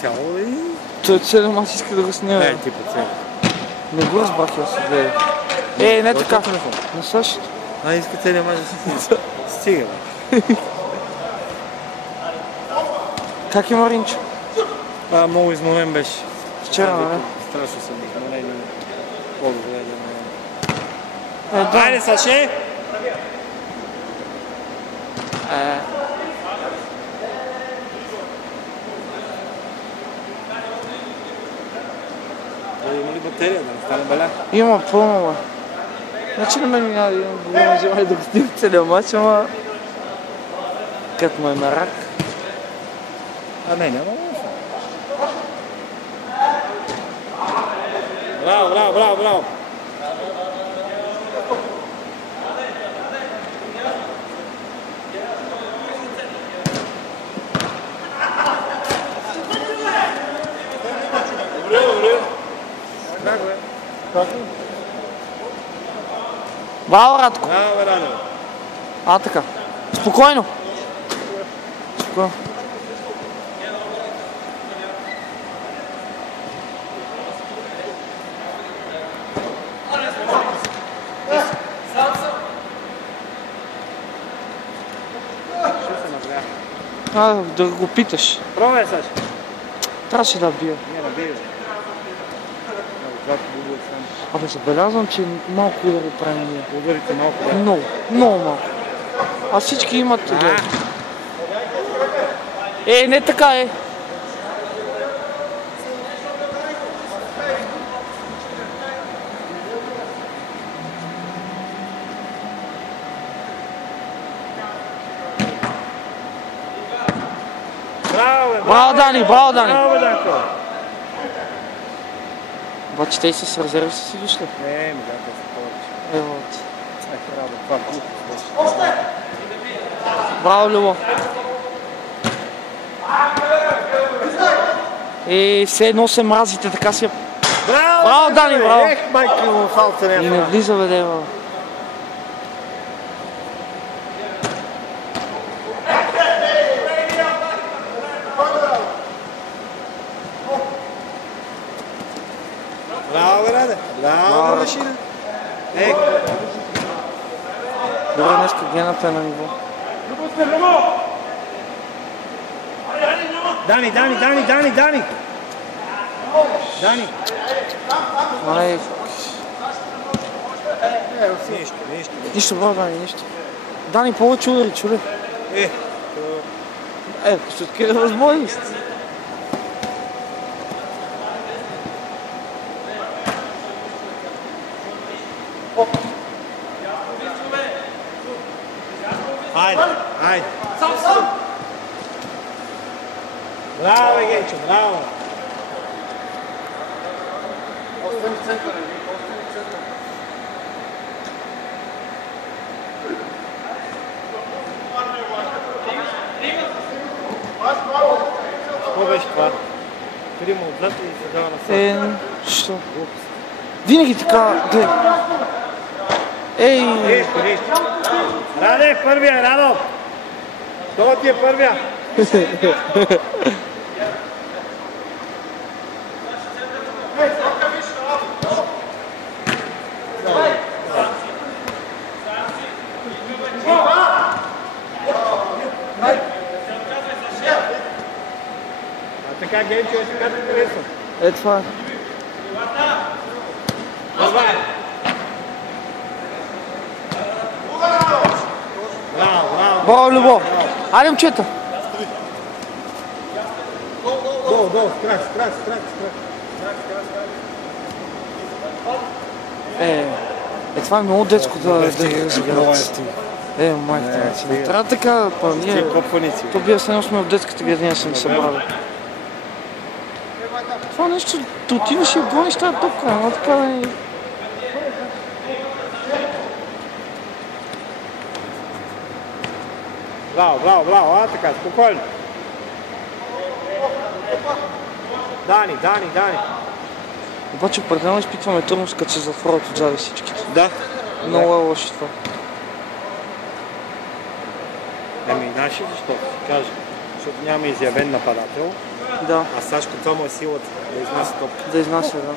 цяло и... Той целият мач иска да го снима. Не, ти по цяло. Не го разбрах аз се гледа. Не така. На САЩ. Иска целият мач да се стига. Как е Маринчо? Много изморен беше. Вчера, нали? Страшно съм изморен и по-добре да не... Айде, Саше! Има ли батерия, да не стане беля? Има пълно, бе. Значи на мен няма да имам голяма желание да го снимам целият мач, ама... Като му е на рак. Не, няма лошо. Браво, браво, браво, браво! Добре, добре. Как бе? Как е? Браво, Радко! Браво, бе, Радо! Така. Спокойно! Спокойно. Да го питаш. Пробвай, Саша. Трябваше да бия. Не, набия. Абе, забелязвам, че малко удари правим ние. Ударите малко, да? Много, много малко. А всички имат... Не така е. Браво, Дани, браво, Дани! Браво, Данко! Обаче те и с резерви са си дошли. Не, ми да са повече. Вот. Това глупост беше. Браво, Любо! Все едно се мразите, така си... Браво, Дани, браво! Майки му фалца няма. И не влиза, бе, дева. Браво, бе, Раде! Браво, Рашида! Добре, днеска гената е на ниво. Дани! Дани! Нищо. Нищо, браво, Дани, нищо. Дани, повече удари, чули? Ще открие възможност. Айде! Браво, Генчо, браво! Остани центъра, Какво беше това? Трима отзад и се дава на сад. Що? Винаги така, гледай. Раде, първия, Радо! Това ти е първия! Така, Генчо, така те харесва. Това е. Браво, Любо! Айде, момчета! Долу, страх. Това е много детско да разиграват. Майката, не трябва така, па ние... То бия се едно сме в детската градина, съм събрали. Това нещо, да отиваш и гониш тази топка, но така да ни... Браво, така, спокойно. Дани. Обаче определено изпитваме трудност, като се затворят отзади всичките. Да. Много е лошо това. Знаеш ли защо? Кажа. Защото няма изявен нападател. Да. А Сашко, това му е силата, да изнася топка. Да изнася, да.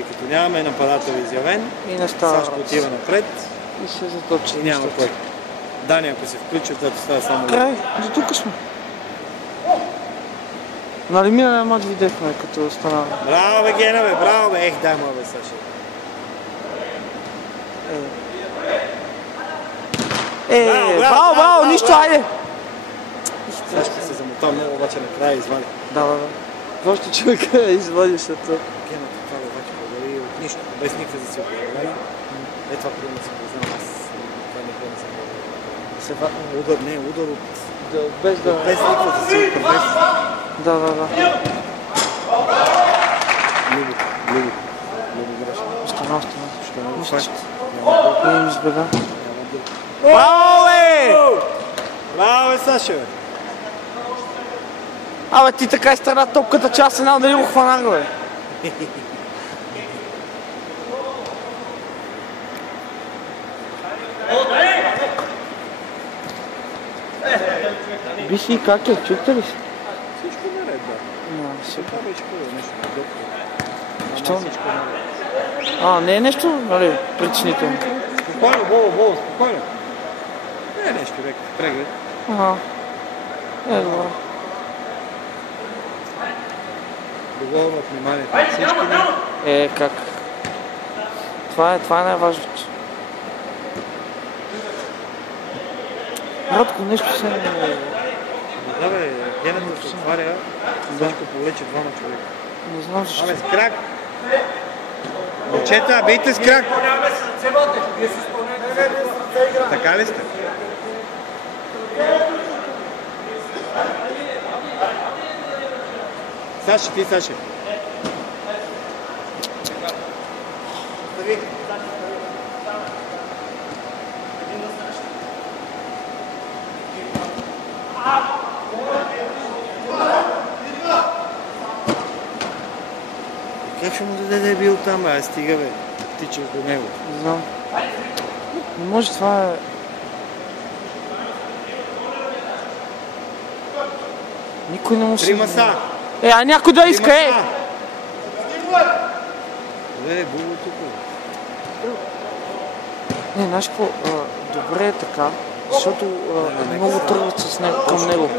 И като нямаме нападател изявен, И не става. Сашко отива напред И се заточи. и няма кой. Дани, ако се включи, това става само... Край, до тук сме. Нали миналия мач видяхме, като стана. Браво бе, Гена бе, браво бе, дай му бе, Саша. Браво, нищо, айде! Сашко се замота много, обаче накрая извади. Да. Още човека извади след това. Гена, това бе, обаче благодари от нищо, без никаква засилка. Това примерно съм го знал, аз това никога не съм го. Удар, не, удар от... Без никаква засилка, без... Да. Любо грешка. Остана. Ще много факт. Не им избега. Браво бе! Браво бе, Саша бе! Абе, ти така изтърна топката, че аз една дали го хванах, бе. Биси, как е? Чухте ли се? Всичко наред, да. Супер. Това беше хубаво нещо, доктор. Що? Всичко наред. Не е нещо, нали, причинително. Спокойно, Бово, спокойно. Не е нещо, преглед. Ага. Добре. Доволно от вниманието на всички ни. Как? Това е най-важното. Радко нещо се... Да бе, гената се отваря, Сашко повлече двама човека. Не знам защо. Абе, с крак! Момчета, бейте с крак! Така ли сте? Саша. Как ще му даде да е бил там, бе? Стига, бе. Тичаш до него. Не знам. Не може, това е... Никой не му се... Трима са! А някой да иска, Добре, Було тук. Не, знаеш какво? Добре е така, защото много тръгват към него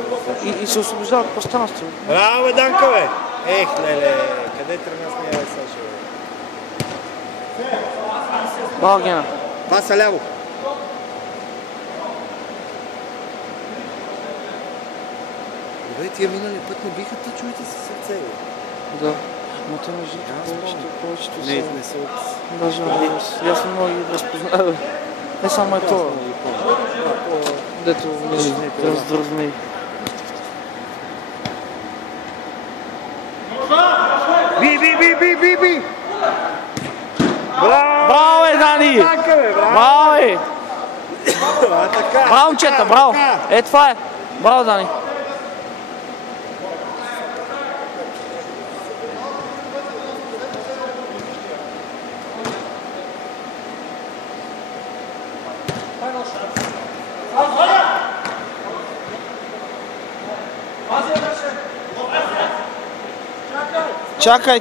и се освобождават пространство. Браво, бе, Данка, бе! Леле, къде тръгна с нея, бе, Саша, бе? Браво, Гена. Паса ляво. Добре, тия минали път не биха тъчовете си сърце, бе. Да. Но те между повечето са... Не са от... Даже аз не мога да ги разпознава. Не само е това. Дето ми раздразни. Би! Браво, Дани! Браво! Браво, момчета, браво! Това е! Браво, Дани! Чакай.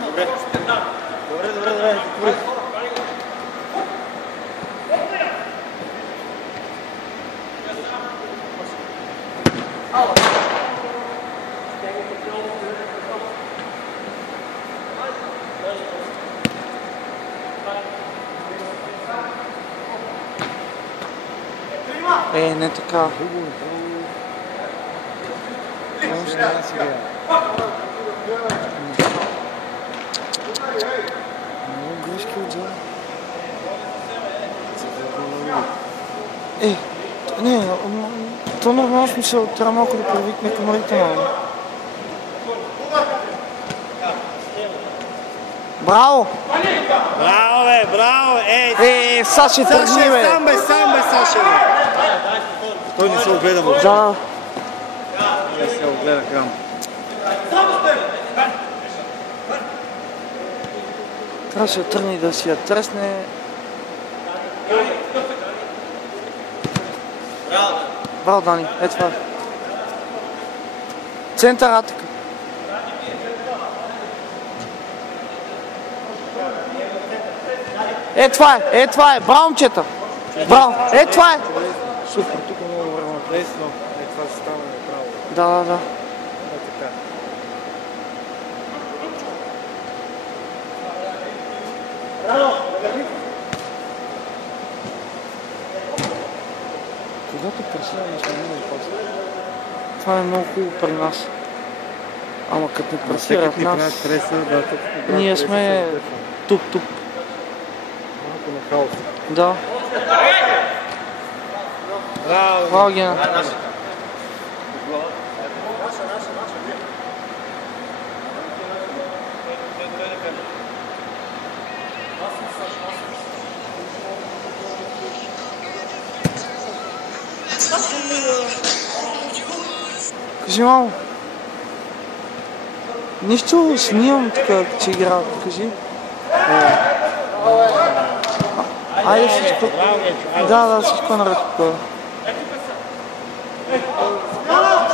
Добре. Не така. Много грешки отзад. Не, то нормално смисъл, трябва малко да привикне към ритъма. Браво! Браво, бе, браво! Сега ще тръгни, бе! Сам, бе, Саша, бе! Той не се огледа въобще. Да. Не се огледа грам. Трябваше да тръгне да си я тресне. Браво, Дани. Това. Център атака. Това е. Браво, момчета. Браво. Това е. Супер, тук много време десно. Това се става направо. Да. Така. Когато пресираме, сме много опасни. Това е много хубаво при нас. Ама като не пресират нас, ние сме туп. Малко на хаос. Да. Браво, Гена. Кажи, мамо. Нищо, снимам тук, че играят. Кажи. Айде всичко. Да, всичко е наред.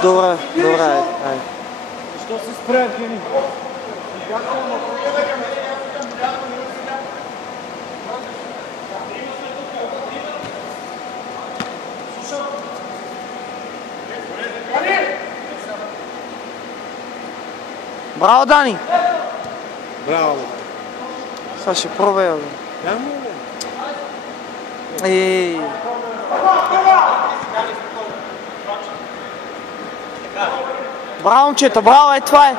Добре, айде. Защо се спря, Гени? Браво, Дани! Браво! Сега ще пробвая. Браво, момчета, браво, това е!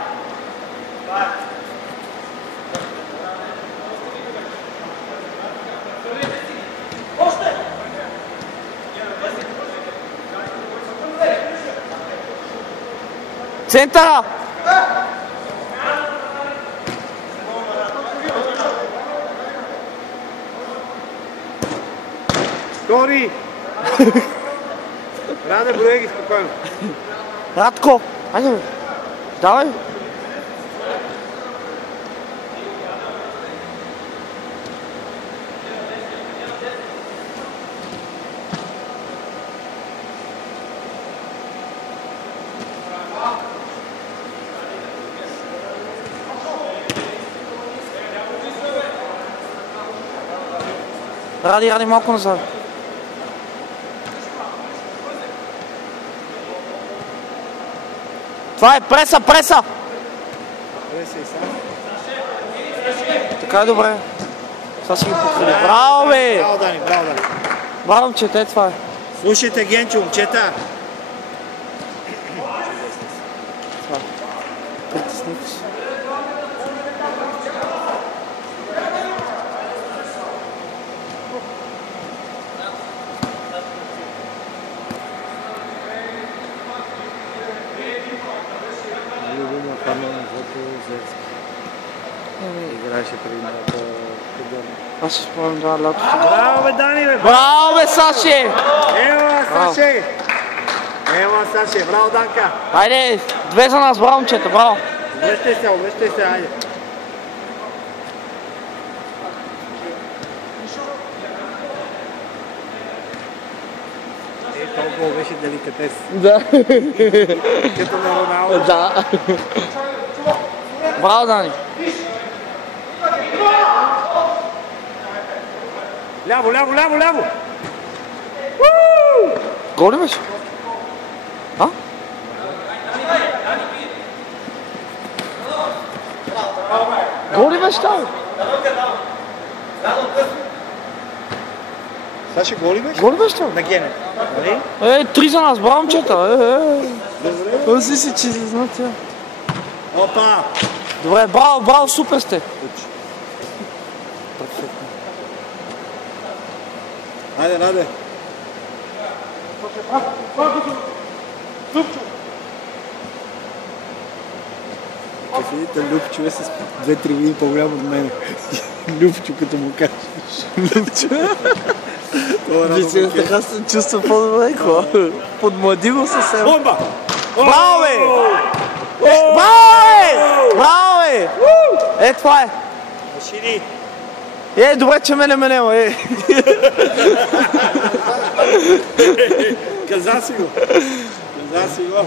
Центъра! Тори! Раде, броя ги спокойно. Радко! Айде, бе! Давай! Ради малко назад. Това е преса! Преса и сам. Така е добре. Сега си ги подходи. Браво, бе! Браво, Дани. Браво, момчета, това е. Слушайте, Генчо, момчета. Притесните се. Играеше преди малко футбол. Аз се спомням това лято. Браво, бе, Дани, бе! Браво, бе, Саши! Ела, Саше! Браво, Данка! Айде, 2 за нас, браво, момчета, браво! Обръщай се, айде! Толкова беше деликатес. Да. Като на Роналдо. Да. Браво, Дани! Ляво! Гол ли беше? А? Гол ли беше там? Саше, гол ли беше? Гол ли беше там? На Гене. 3 за нас, браво, момчета! Пази си, че знаете. Опа! Добре, браво, супер сте! Айде! Видите, Любчо е с 2-3 години по-голям от мен. Любчо, като му кажеш. Любчо? Вие така се чувства по-добре, какво? Подмлади го съвсем. Бомба! Браво, бе! Браво, бе! Браво, бе! Е, това е. Машини! Добре, че мене нема, Каза си го. Каза си го.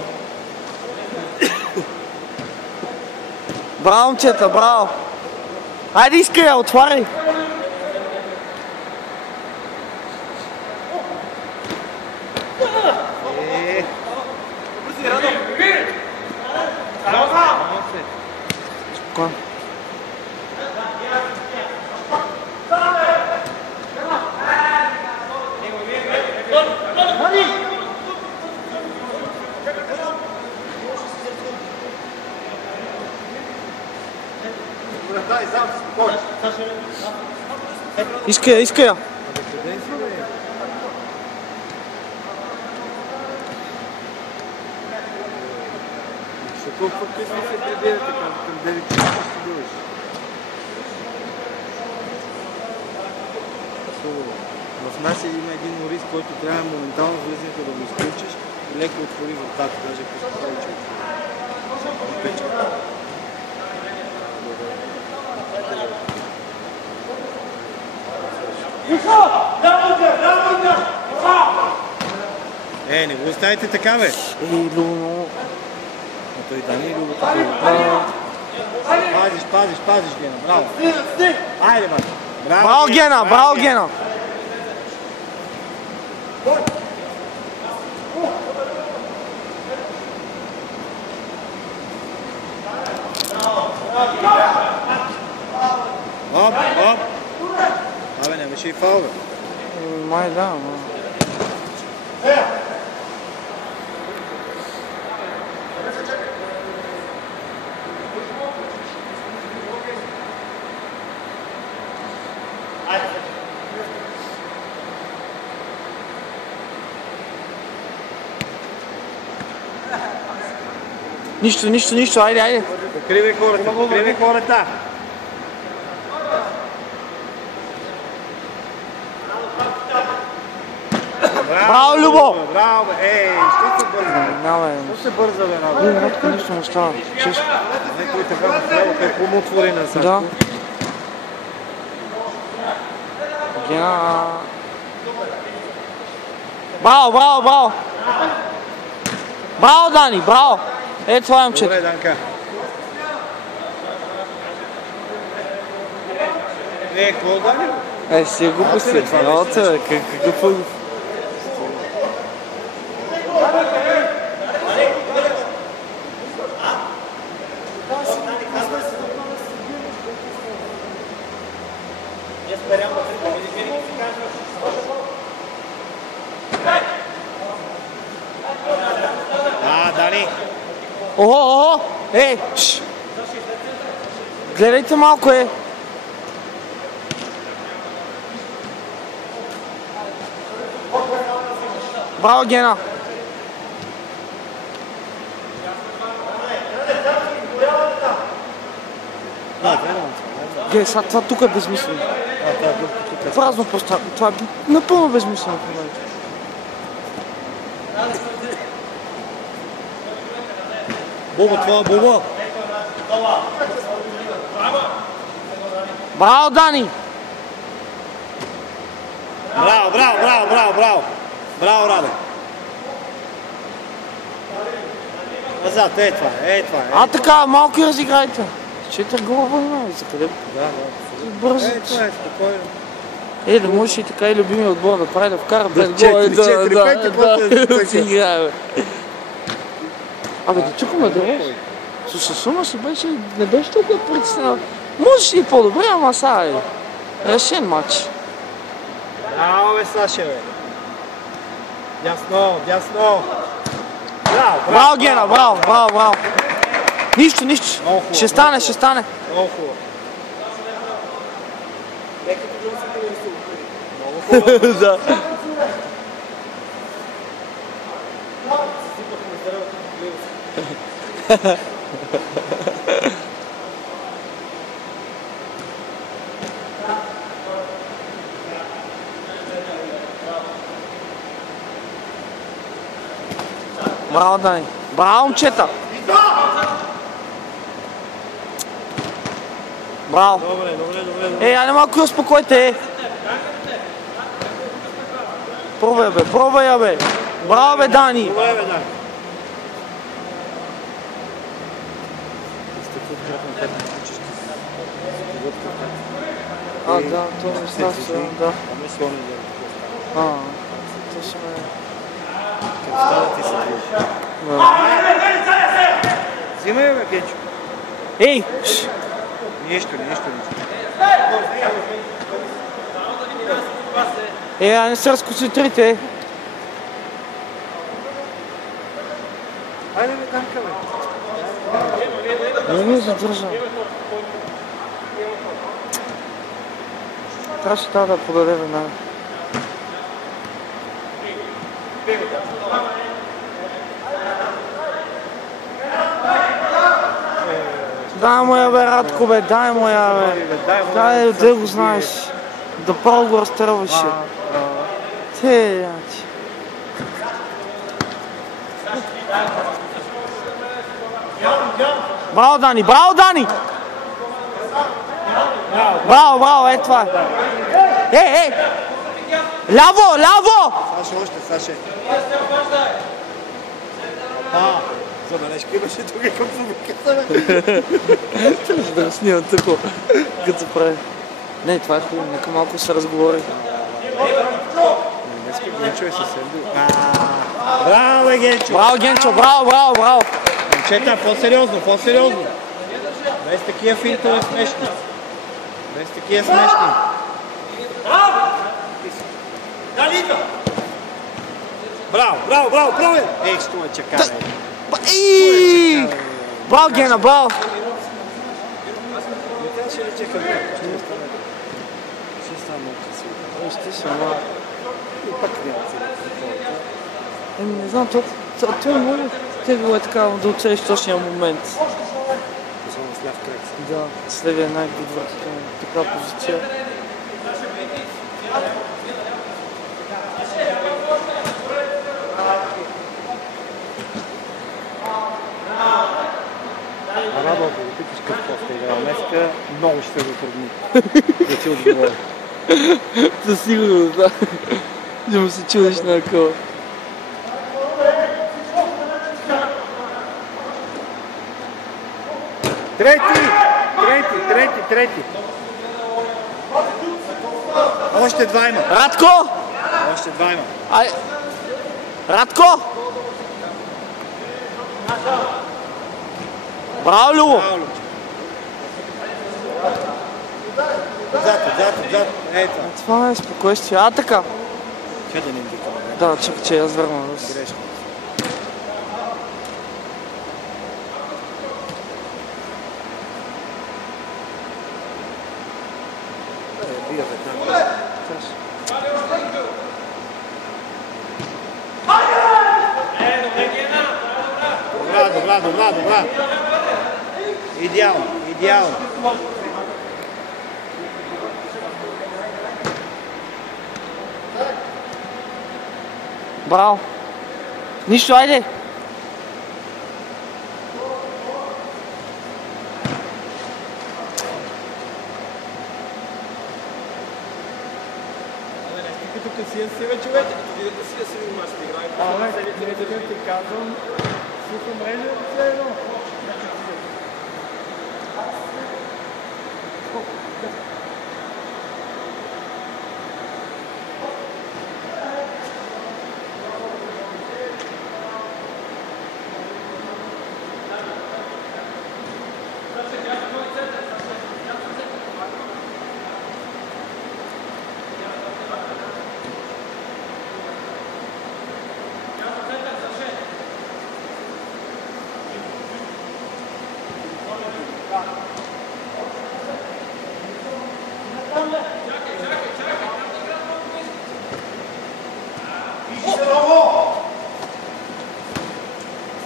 Браво, момчета, браво! Айде, искай, отваряй! Спокойно. Искай я. Толкова късно се прибира така, към 9 часа ще дойдеш. В нас има един морист, който трябва моментално влизането да го изключиш и леко отвори вратата, даже ако се прави човек. Не го оставите така, бе! Любо. Той Дани Любо така. Пазиш, Гена, браво! Айде, мати! Браво, Гена, браво, Гена! Оп! Абе, не беше и фаул, бе. Май да, Нищо, айде. Покривай хората. Браво, Любо! Браво, бе! Що се бърза? Що се бърза, бе? Радко нищо не става, честно. Някой така в лево, какво му отвори на Сашко? Да. Гена... Браво! Браво, Дани, браво! Това е момчето. Добре, Данка. Какво, Дани? Си го пусти. Какъв е? Дани! Охо! Гледайте малко, Браво, Гена! Сега това тук е безмислено. Празно поставя. Това е напълно безмислено. Бобо, това е Бобо! Браво, Дани! Браво! Браво, Раде! Назад, това е. Така, малко и разиграйте. 4 гола има, за къде? Да. Бързо. Това е спокойно. Да можеш и така и любимия отбор да прави, да вкара 5 гола. 4-5 да си играе. Абе, да чукаме да реш. Сума си беше, не беше толкова притеснена. Можеш и по-добре, ама сега е решен матч. Браво, бе, Саше, бе. Дясно. Браво, Гена, браво. Нищо. Ще стане. Много хубаво. Да. Браво, Дани. Браво, момчета. Браво. Добре. Айде малко успокойте. Пробвай я, бе. Браво, бе, Дани. А, да, то не става, да. Точно е. Взимай, бе, Генчо. Ей! Нищо. Не се разконцентрите. Айде, бе, Данка, бе. Не ми задържам. Трябваше това да подаде веднага. Дай му я, бе, Радко, бе, дай му я, бе. Дай, де го знаеш. Да право го разстрелваше. Те, янчи. Браво, Дани! Браво, Дани! Браво, е това. Ей! Ляво! Саше. Забележка имаше тук към публиката, бе. Трябваше да снимам тук, като се прави. Не, това е хубаво, нека малко се разговори. Днеска Генчо е съвсем друг. Браво, бе, Генчо! Браво, Генчо, браво! Момчета, по-сериозно. Без такива финтове смешни. Браво! Ей, що ме чакаме. Браво, Гена, браво! Не трябваше да чекам. Ще става много красиво. Ще се мога. И пак няма цели. Не знам, то е много тегло е така да оцелиш точния момент. Особено с ляв крак. Да, с левия най-отвратително. Така позиция. Радо, ако го питаш какво сте играл днеска, много ще се затрудни да ти отговоря. Със сигурност, да. Да му се чудиш на акъла. Трети! Още двайма. Радко! Ай! Радко! Браво, Любо! Отзад. Ето. Това е спокойствие. Така. Че да не им викаме. Да, чакай, че аз върна. Грешно. Бия веднага. Добра. Идеално. Браво! Нищо, айде! Като късия си вече, като видите си да си внимаш да играе. Не ти казвам, суха мрежа, все едно.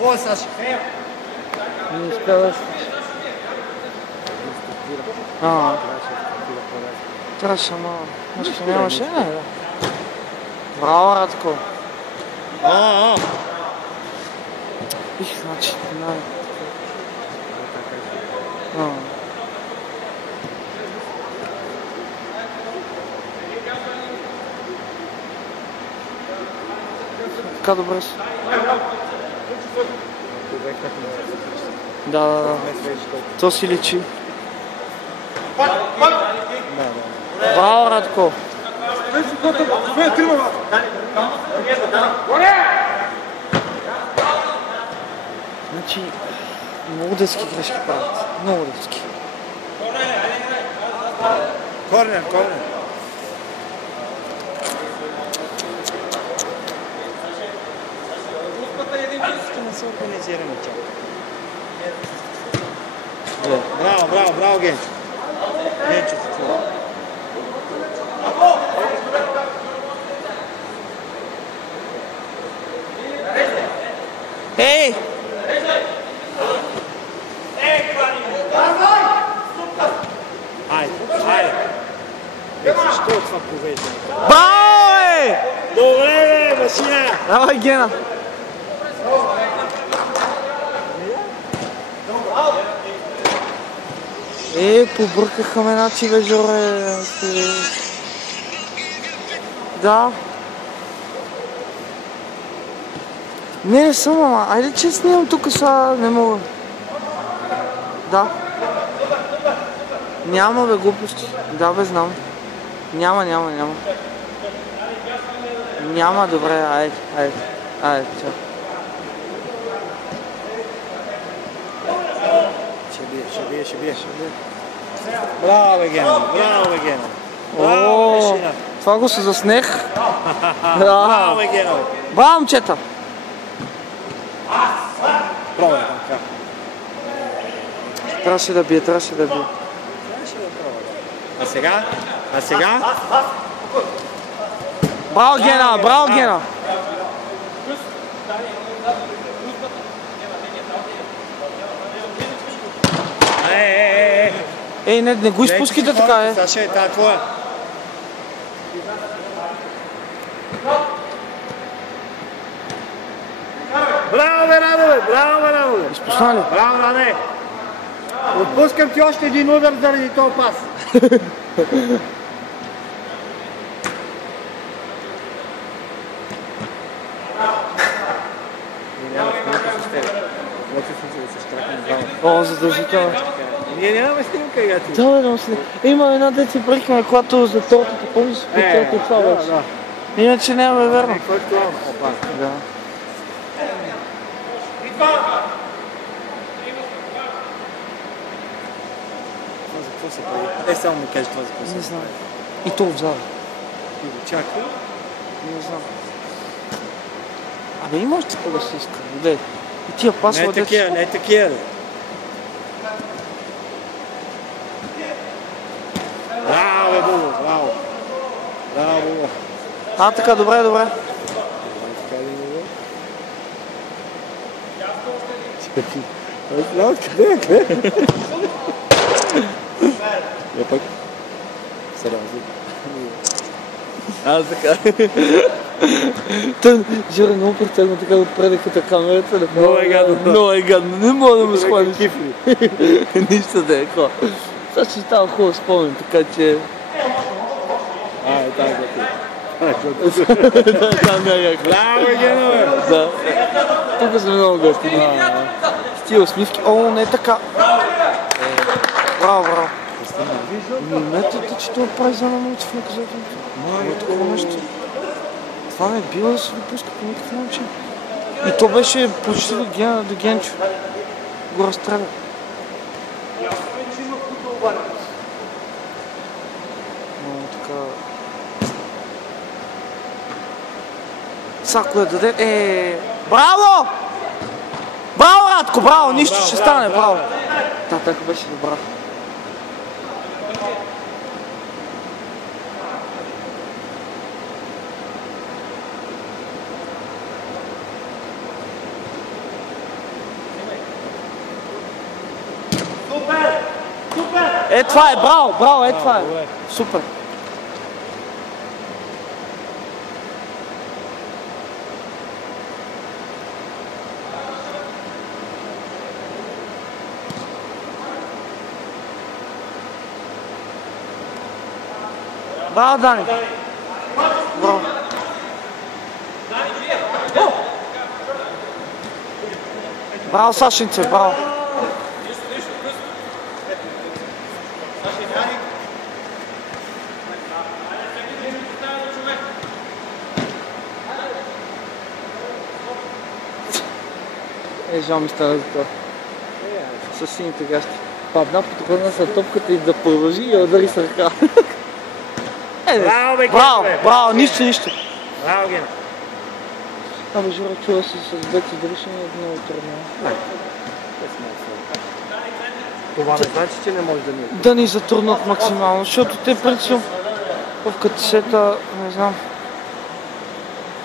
Какво е, Саши? Не успяваш. Трябваше, ама нещо нямаше, не? Браво, Радко. Значи, така добре си. Да. То си личи. Браво, Радко! Значи, много детски грешки правят. Много детски. Корнер. Ще не се организираме чак. Браво, Генчо. Генчо се чува. Ей! Айде. Защо това повежда? Браво, бе! Добре, бе, машина! Давай, Гена! Побъркаха ме, значи, бе, Жоре. Да. Не съм, ама. Айде, че снимам тук сега, не мога. Да. Няма, бе, глупости. Да, бе, знам. Няма. Няма, добре, айде, чао. Ще бие. Браво, бе, Гена. О, това го се заснех. Браво, бе, Гена. Браво, момчета. Пробай, така. Трябваше да бие. А сега? Браво, Гена! Ей, не го изпускайте така, Саша, това е твоя. Браво, бе, Радове! Изпусна ли? Браво, Раде! Отпускам ти още един удар заради този пас. О, задължително. Ние нямаме снимка, я ти. Да, бе, снимка. Има една деца брикаме, когато за тортата, помниш? Това беше. Иначе няма, бе, верно. Какво е това? Опа. Да. За какво се прави? Само ми кажи това за какво се прави. Не знам. И то в зала. И го чака. Не знам. Абе, има още какво да се иска. Гледай. И тия пасва Не е такива. Браво, бе, Бубо, браво. Браво, Бубо. Така, добре. Къде? Я пък. Сериозно. Аз така. Жоре, много прецелно така отпреде като камерата. Много е гадно. Не мога да ме схванеш. Кифли. Нищо да е какво. Сега ще става хубаво спомен, така че... Там Браво, Генове! Да. Тук сме много гости. С тия усмивки. О, не е така. Браво. Метрите, че това прави за намълчи в наказателното. Не е такова нещо. Това не е било да се допуска по никакъв начин. И то беше почти до Генчо. Го разстреля. Много така... Сако я даде. Браво! Браво, Радко, браво! Нищо ще стане, браво! Да, така беше добра. Това е, браво, това е. Супер. Браво, Дани! Браво! Браво, Сашинце, браво! Жал ми стана за това. С сините гащи. Падна, подхвърна се топката и да продължи и я удари с ръка. Браво, браво, нищо. Браво, Гена. Абе, Жора, чува се с Беци, дали ще ми е много трудно. Това не значи, че не може да ми е. Да ни затруднат максимално, защото те принципно в катисета, не знам.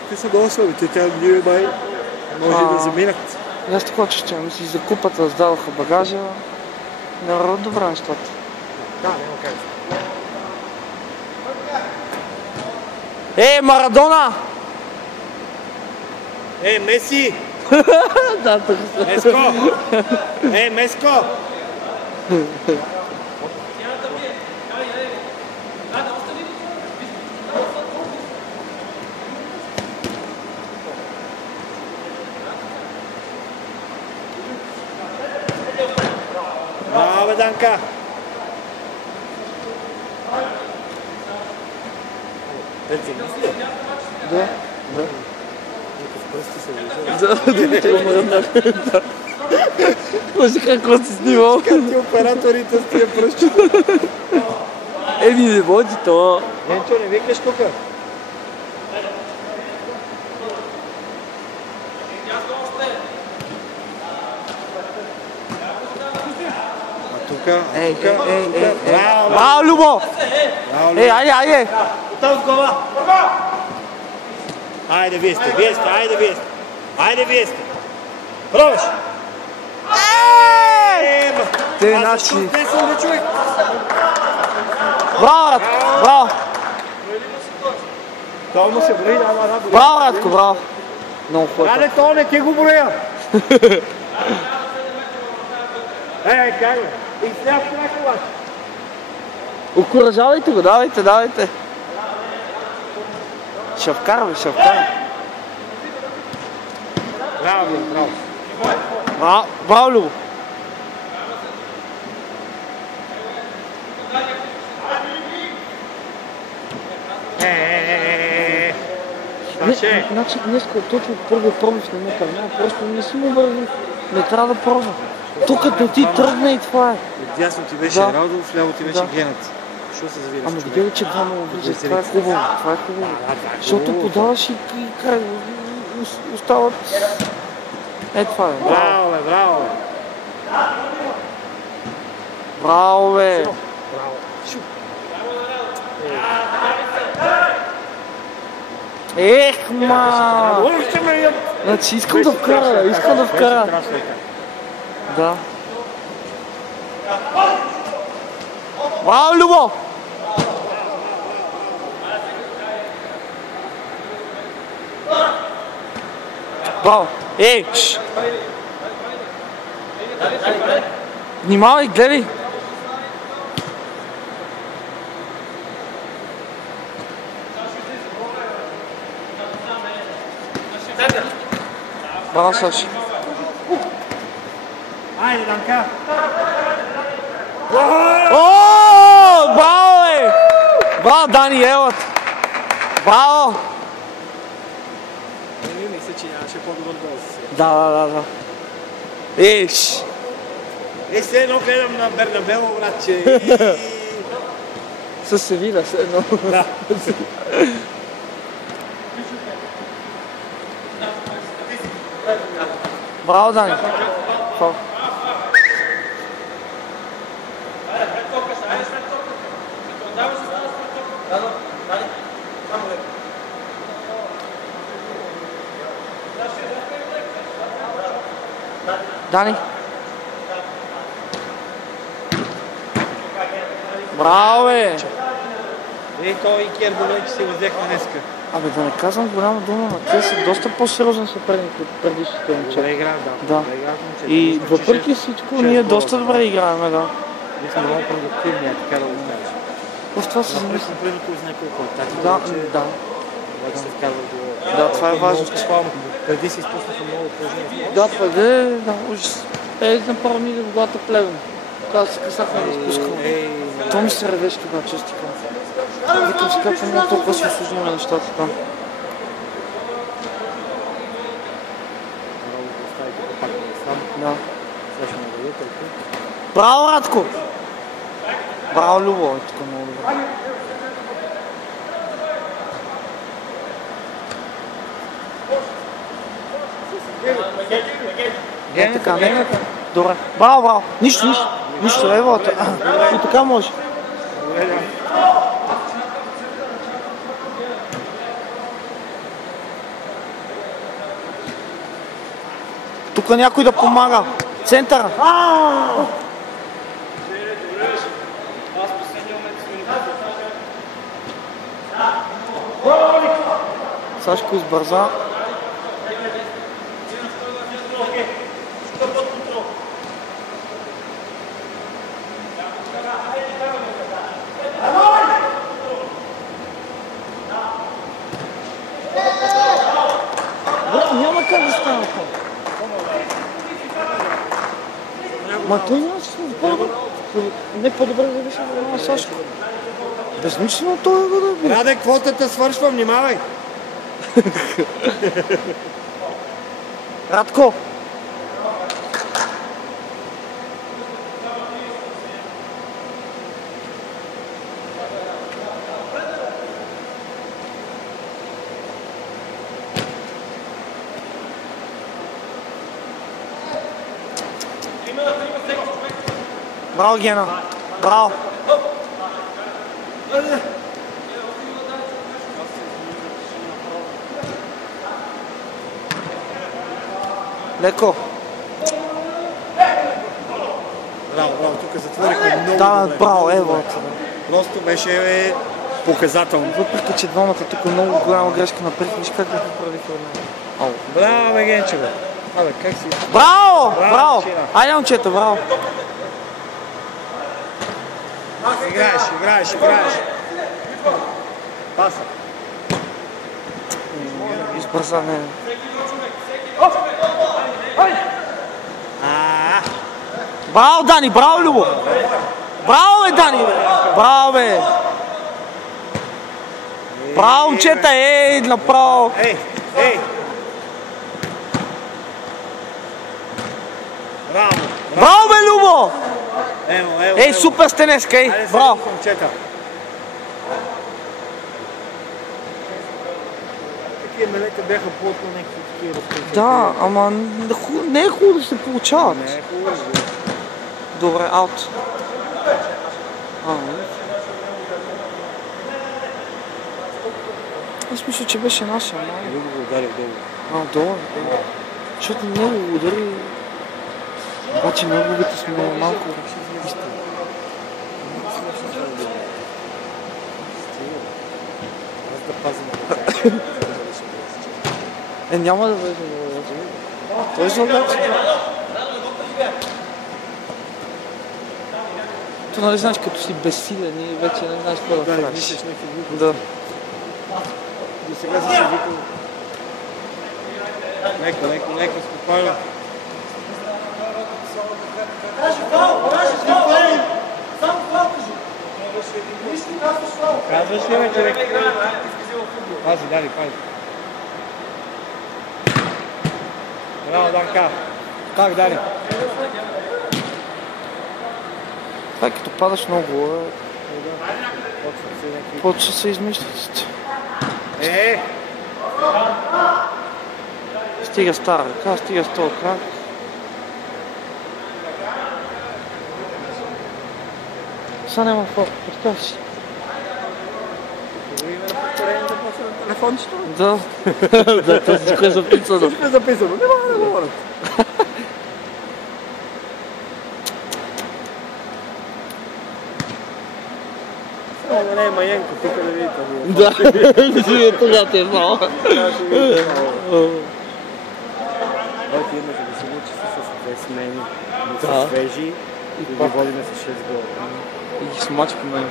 Те са много слаби, те тя ние май може да заминат. И аз такова чувствам, си за купата сдадоха багажа. Не върват добре нещата. Да, няма как. Марадона! Меси! Да, така са. Меско! Меско! Браво, Данка! Да. Пръсти се вижда. Да. Може какво си снимал? Как ти операторите с тия пръщите? Не води това. Ненчо, не викнеш тук. Браво, Любо! Айде! Там с глава! Айде, вие сте! Айде, вие сте! Пробваш! Те начи! Не съм ли човек? Браво, Радко! Браво! Това му се брои, да. Браво, Радко, браво! Много хубаво. Раде, то не ти го броя! Как бе? И сега в това колаш. Окуражавайте го, давайте. Ще вкара. Браво. Браво, Любо! Значи днес точно първи пробив на мека, просто не си му върви. Не трябва да пробва. Тук като ти тръгне и това е. Отдясно ти беше Радов, вляво ти беше Генът. Що се завираш? Ама видя ли, че двама влизат? Това е хубаво. Защото подаваш и край. Остават... Това е. Браво. Браво, бе! Значи искам да вкара. Да. Браво, Любо! Браво! Внимавай, гледай! Браво, Саши! Айде, Данка! Браво, бе! Браво, Дани, елът! Браво! Мисля, че нямаше по-добър гол. Да. Все едно гледам на Бернабело, братче. Със Севиля, все едно. Да. Браво, Дани! Дани! Браво, бе! Той и Кербове, че си възехме днеска. Абе, да не казвам голяма дума, но те са доста по-сериозен съперник от предишните момчета. Добре играем, да. И въпреки всичко, ние доста добре играем, да. Ние сме много продуктивни, така да го кажем. В това се замисля. Напред напред кой знае колко атаки. Да, да. Обаче се вкарва до... Да, това е важно. Преди се изпуснаха много упражнения. Да, преди, да, ужас. Направо ние в главата плевен. Когато се късахме да изпускаме. То ми се ревеше тогава, често ти казвам. Викам си как няма толкова си осложняваме нещата там. Да. Браво, Радко! Браво, Любо, е тук много добре. Е, така, не. Добре. Браво, браво. Нищо. Нищо, ево. И така може. Тук някой да помага. Центъра. Сашко избърза. Няма как да стане това. Ма той нямаше по-добре. Не по-добре да беше на Сашко. Безмислено той е да бе. Раде, квотата свършва, внимавай! Радко! Браво, Гена! Браво! Леко! Браво, тук затворихме много Да, добре. браво, ево! Просто беше показателно. Въпреки, че двамата тук много голяма грешка напред, виж как да поправиха от него. Браво, бе, Генче, бе. Абе, как си? Браво! Браво, Браво! Чина. Айде, момчета, браво! Играеш. Паса. Избърза, не. Браво, Дани! Браво, Любо! Браво, бе, Дани! Бе. Браво, бе! Браво, момчета! Ей, направо! Ей! Браво! Браво, бе, Любо! Ево. Ей, супер сте днеска, ей! Айде, Браво! момчета. Такива мелета бяха плотно някакви такива разпределения. Да, ама не е хубаво да се получават. Не е хубаво. Добре, аут. Аз мисля, че беше наша, но... Друго го ударил долу. Долу? Защото много удари. Обаче неговите сме малко... Аз да пазим. Няма да бъде много. Той е злобец. То нали знаеш, като си безсилен и вече не знаеш какво да правиш. Мислиш някакви глупости. Да. До сега си се викал. Леко, спокойно. Казваш ли, бе, човек? Пази, дали. Браво, Данка. Как, дали? Това е като падаш много, почва се измислиците. Стига стара ръка, стига стол крак. Сега няма фото, представи си. Телефончето? Да. Да, това всичко е записано. Всичко е записано, не мога да говорят. Само да не е Маенко, тук да видите. Да, тогава те е знала. Който имаше да се учи с две смени, да са свежи и да ги водиме с 6 гола. И ги смачкаме.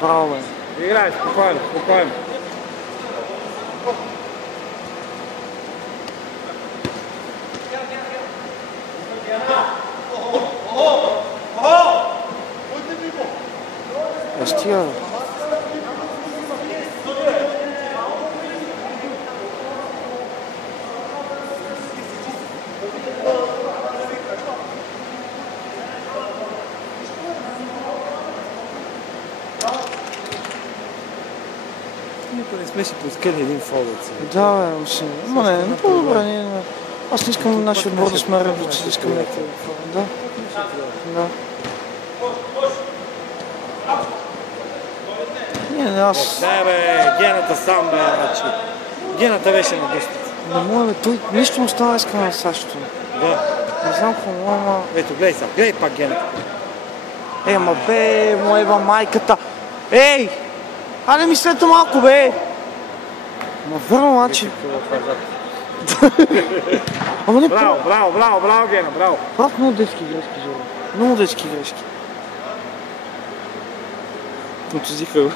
Браво, бе. Играй, спокойно, спокойно. Стига. Никой не сме си пускали един фолът. Да, бе, си. Ама не по-добре, не. Аз не искам нашия отбор да сме ръбо, че искам някакво. Да. Да. Не, аз... Да, бе, Гената сам, бе, значи. Гената беше на дъстата. Не мога, бе, той нищо не става иска на Сашото. Да. Не знам какво му, ама... Ето, гледай сега, гледай пак Гената. Ма бе, моева майката. Ей! Айде мислете малко, бе! Ма върна, значи. Ама не Браво, браво, браво, браво, Гена, браво. Прав, много детски грешки, Жоро. Много детски грешки. Отузиха го.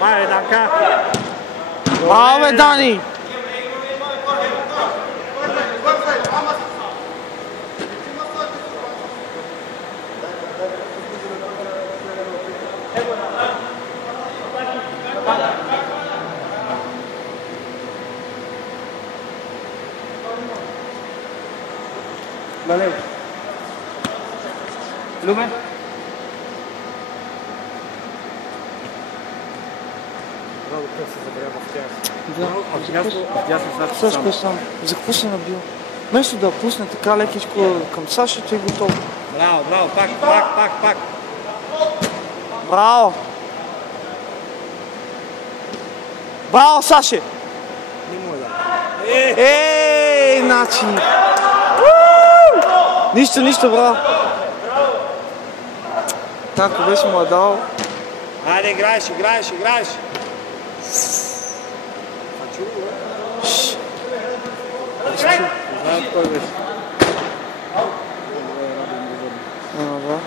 Айде, Данка. Браво, бе, Дани! Валей. Люмен. Много къв се загрява в тях. Да, Дясно Сашо Сашко е сам. За какво се набил? Вместо да пусне така лекичко към Сашето и готово. Браво, браво, пак. Браво! Браво, Саше! Не му да. Ей, значи! Нищо, браво! Ако беше му дал... Айде, играеш. Знаят кой беше. Да.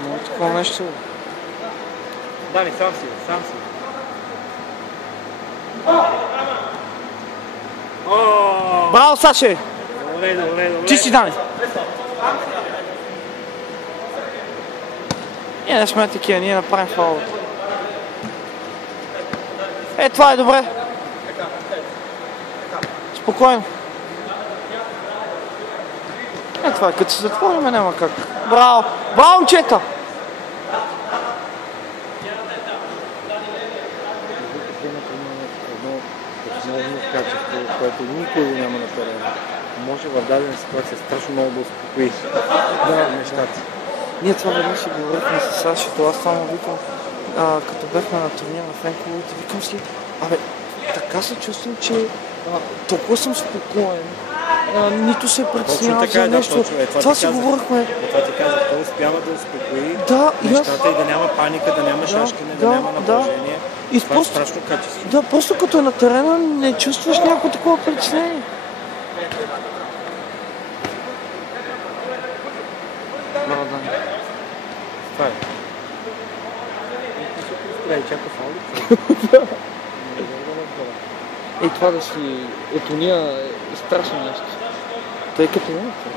Но такова нещо... Дани, сам си. Браво, Саше! Добре. Ти си, Дани! Ние не сме такива, ние направим фаул. Това е добре. Спокойно. Това е, като се затвориме, няма как. Браво! Браво, момчета! Основно качество, което никой няма на терена. Може в дадена ситуация страшно много да успокои нещата. Ние това веднъж си говорихме с Сашето, аз само викам, като бяхме на турнир на фенковете, викам си, така се чувствам, че толкова съм спокоен, нито се притеснявам за нещо. Това си говорихме. Това ти казах, той успява да успокои нещата и да няма паника, да няма шашкане, да няма напрежение. Това е страшно качество. Да, просто като е на терена не чувстваш някакво такова притеснение. Браво, Дани. Това е. Трябва чака фаулите. Това да си от уния е страшно нещо. Тъй като не е това.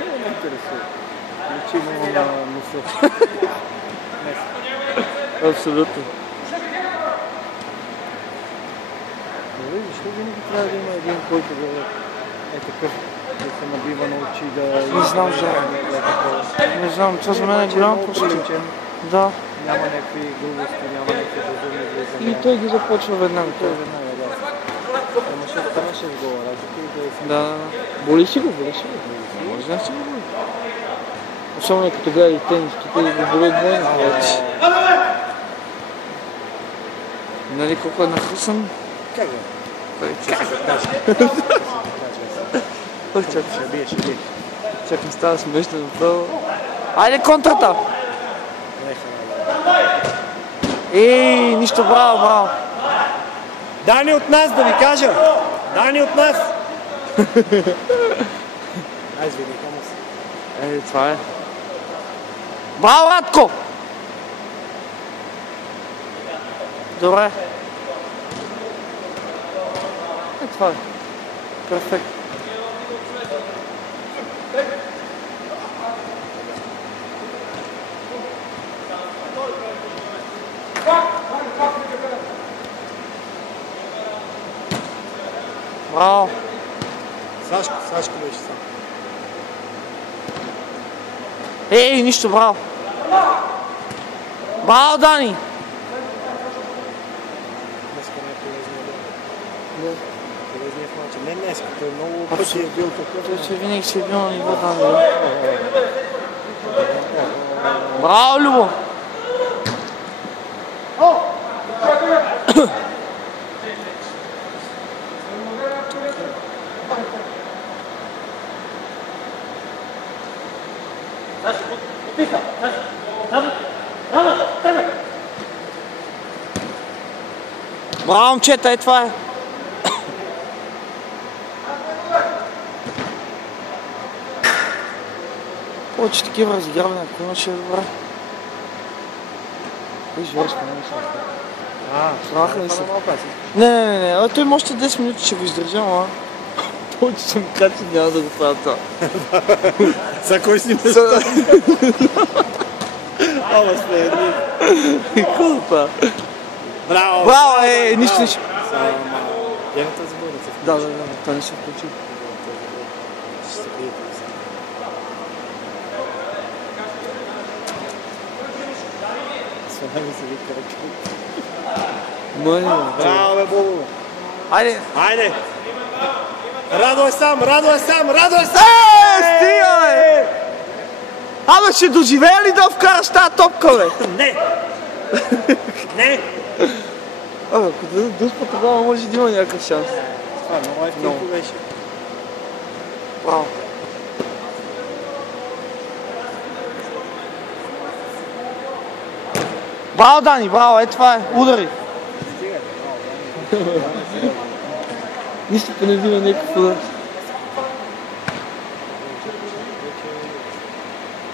Не ме интересува. Личи много на носа. Абсолютно. Защо винаги трябва да има един, който да е такъв, да се набива на очи, да... Не знам, Жоро. Не знам, това за мен е голямо просечение. Да. Няма някакви грубости, няма някакви безумни влизания. И той ги започва веднага. Той веднага, да. Ама ще станеше в гола, разлика и да е... Да. Боли си го. Може да си го боли. Особено като гледа и тениските и го боли двойно. Нали колко е нахъсан? Как да? Как да кажа? Чакай. Ще бие, ще бие. Чакай, става смешно направо. Айде контрата! Ей, нищо, браво, браво. Дани от нас, да ви кажа! Дани от нас! Ай, извини, Томас. Ей, това е. Браво, Радко! Добре. Е, това е. Перфект. Браво. Сашко беше сам. Ей, нищо, браво. Браво, Дани. Днеска не е полезният ден. Полезният в мача. Не днеска, той много пъти е бил такъв. Той че винаги си е бил на ниво Дани. Браво, Любо. Браво, момчета, е това е. Повече такива разигравания, ако имаше е добре. Виж, верско, не съм. Страха ли се? Не, той може още 10 минути ще го издържам, а? Повече ще ми качи, няма да го правя това. За кой си ме Ама сме едни. Какво да правя? Браво! Браво, нищо. Гената за бъдеца. Да, това не се включи. Ще се биете. Свана ми се вика ръчки. Браво, бе, Бобо! Айде! Айде! Радо е сам, Радо е сам, Радо е сам! Стига, бе! Абе, ще доживея ли да вкараш тази топка, бе? Не! Не! Абе, ако да дуспа, тогава може да има някакъв шанс. Това много ефтинко беше. Браво. Браво, Дани, браво, е това е, удари. Нищо не бива някакъв удар.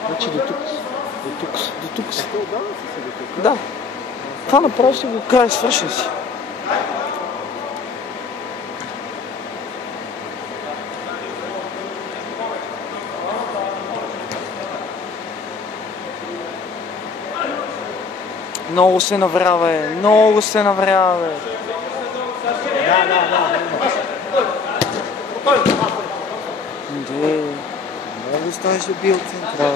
Значи до тук. Да. Това направо ще го край, свършен си. Много се навря, бе. Много се навря, бе. Да. Много ставаше бил център. Да.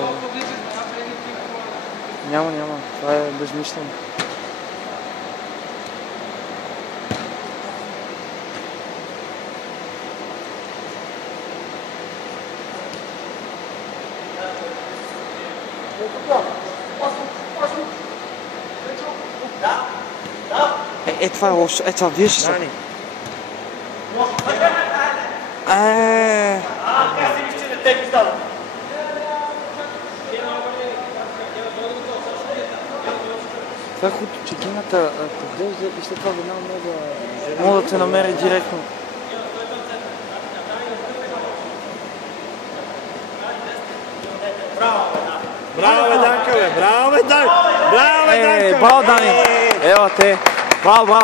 Няма. Това е безмислено. Това е лошо. Това вие ще са. Това е хубаво, че кината поглежда и след това веднага мога да те намери директно. Браво, бе, Данка, бе! Браво, бе, Данка! Браво, бе, Данка! Браво, Дани! Ева те! Браво!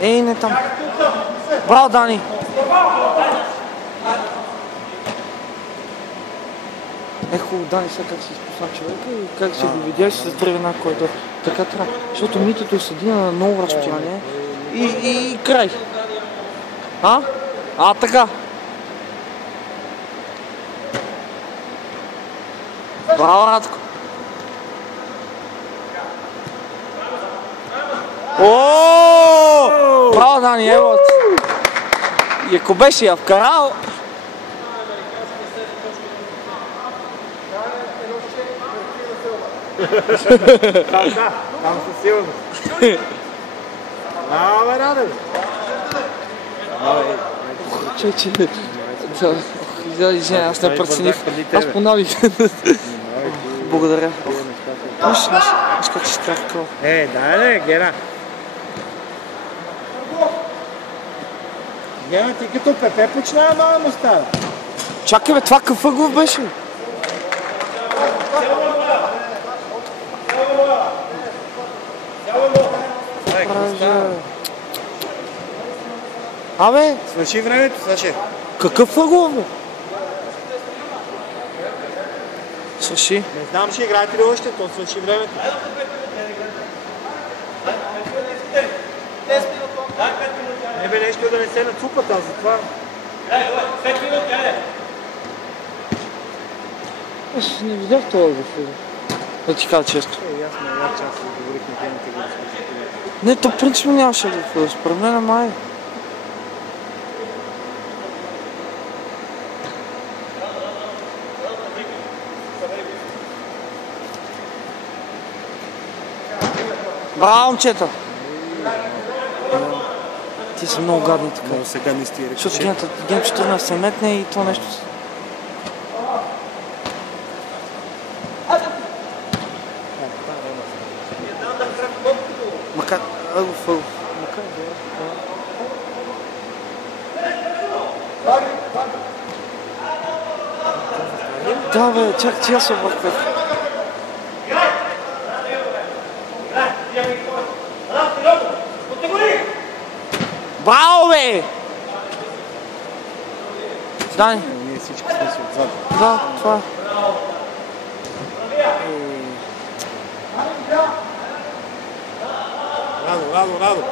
Не там. Браво, Дани! Хубаво, Дани, сега как си изпусна човека и как си го видя и си затреви една коридор. Така трябва, защото митото е седина на много разстояние и край. Така. Браво, Радко! О! Браво, Дани, ево. И ако беше я вкарал... Там със сигурност. Бе, Раде! Чече. Извиня, аз не прецених. Аз понавих. Благодаря. Виж как си трахкал. Дай, Гена. Гена, ти като Пепе починава малко му става. Чакай бе, това какъв ъгъл беше? Абе! Свърши времето, Саше. Какъв ъгъл бе? Свърши. Не знам, ще играете ли още, то свърши времето. Не бе нещо да не се нацупа тази, затова. Аз не видях това ъгъл. Да ти кажа често. Ясно, аз говорихме темите го разказвам. Не, то принципно нямаше ъгъл. Според мен май. Браво, момчета! Ти са много гадни така. Много са гадни с тия ръчи. Защото ген 14 се метне и това нещо... Макар... Ъгъв. Макар да... Да бе, чак че аз се обърках. Браво бе! Дани. Ние всички сме си отзад. Да, това. Радо.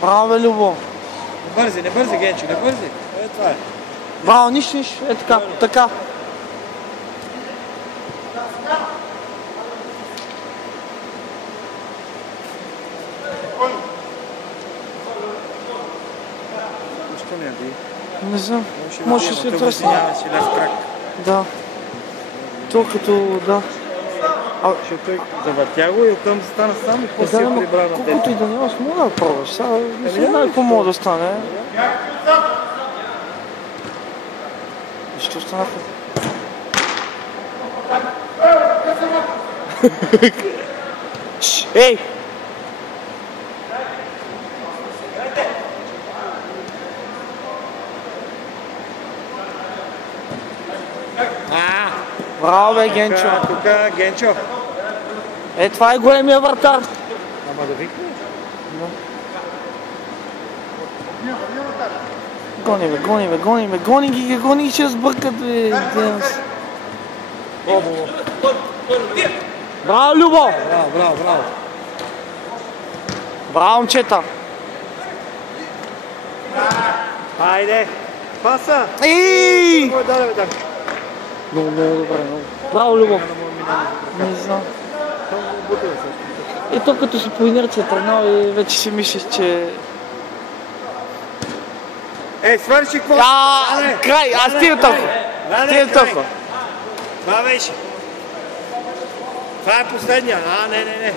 Браво бе, Любо. Не бързи, Генчо, не бързи. Това е. Браво, нищо. Е така. Защо не яди? Не знам. Може да се тръсне. Нямаше лев крак. Да. То като, да. Ще той завъртя го и оттам стана сам и после се прибра на теб. Колкото и да нямаш, мога да пробваш. Сега не знам какво мога да стане. Ще останаха. Ей! Браво бе, Генчо. Тук, Генчо. Това е големия вратар. Ама да викнеш? Гони ги, ще сбъркат, бе. Браво, Любо! Браво. Браво, момчета! Хайде! Паса! Ей! Дай. Много добре. Браво, Любо! Не знам. И то като си по инерция тръгнал и вече си мислиш, че... Свърши какво? Край! Аз стига толкова! Това беше. Това е последния. Не.